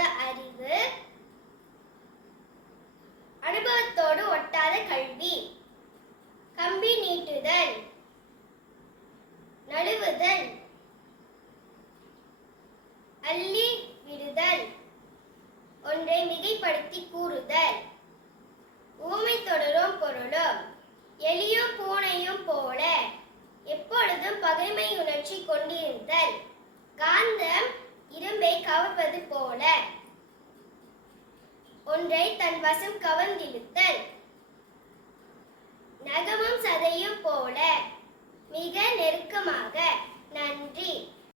ஒட்டாத அறிவு, அனுபவத்தோடு ஒட்டாத கல்வி. கம்பி நீட்டுதல், நழுவுதல், அள்ளி விடுதல், ஒன்றை மிகைப்படுத்தி கூறுதல். ஊமை தொடரும் பொருளும் எலியும் பூனையும் போல எப்பொழுதும் பகைமை உணர்ச்சி கொண்டிருத்தல். காந்தம் இரும்பை கவர்வது போல ஒன்றை தன் வசம் கவர்ந்திழுத்தல். நகமும் சதையும் போல மிக நெருக்கமாக